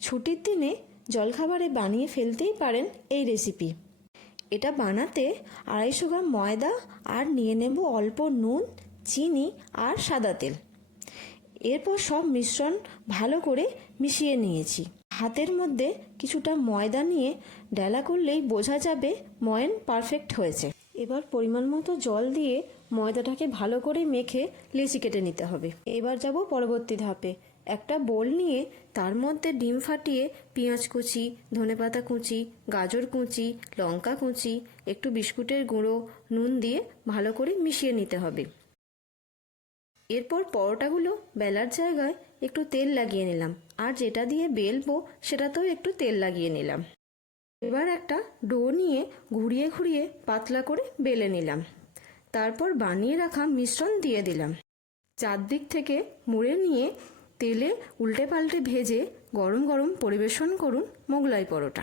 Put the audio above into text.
ছুটির দিনে জলখাবারে বানিয়ে ফেলতেই পারেন এই রেসিপি। এটা বানাতে 250 গ্রাম ময়দা আর নিয়ে নেব অল্প নুন, চিনি আর সাদা তেল। এরপর সব মিশ্রণ ভালো করে মিশিয়ে নিয়েছি। হাতের মধ্যে কিছুটা ময়দা নিয়ে ডেলা করলেই বোঝা যাবে ময়ান পারফেক্ট হয়েছে। এবার পরিমাণ মতো জল দিয়ে ময়দাটাকে ভালো করে মেখে লেচি কেটে নিতে হবে। এবার যাব পরবর্তী ধাপে। একটা বোল নিয়ে তার মধ্যে ডিম ফাটিয়ে পেঁয়াজ কুচি, ধনেপাতা কুচি, গাজর কুচি, লঙ্কা কুচি, একটু বিস্কুটের গুঁড়ো, নুন দিয়ে ভালো করে মিশিয়ে নিতে হবে। এরপর পরোটাগুলো বেলার জায়গায় একটু তেল লাগিয়ে নিলাম, আর যেটা দিয়ে বেলবো সেটাতেও একটু তেল লাগিয়ে নিলাম। এবার একটা ডো নিয়ে ঘুরিয়ে ঘুরিয়ে পাতলা করে বেলে নিলাম। তারপর বানিয়ে রাখা মিশ্রণ দিয়ে দিলাম। চারদিক থেকে মুড়ে নিয়ে তেলে উল্টে পাল্টে ভেজে গরম গরম পরিবেশন করুন মোগলাই পরোটা।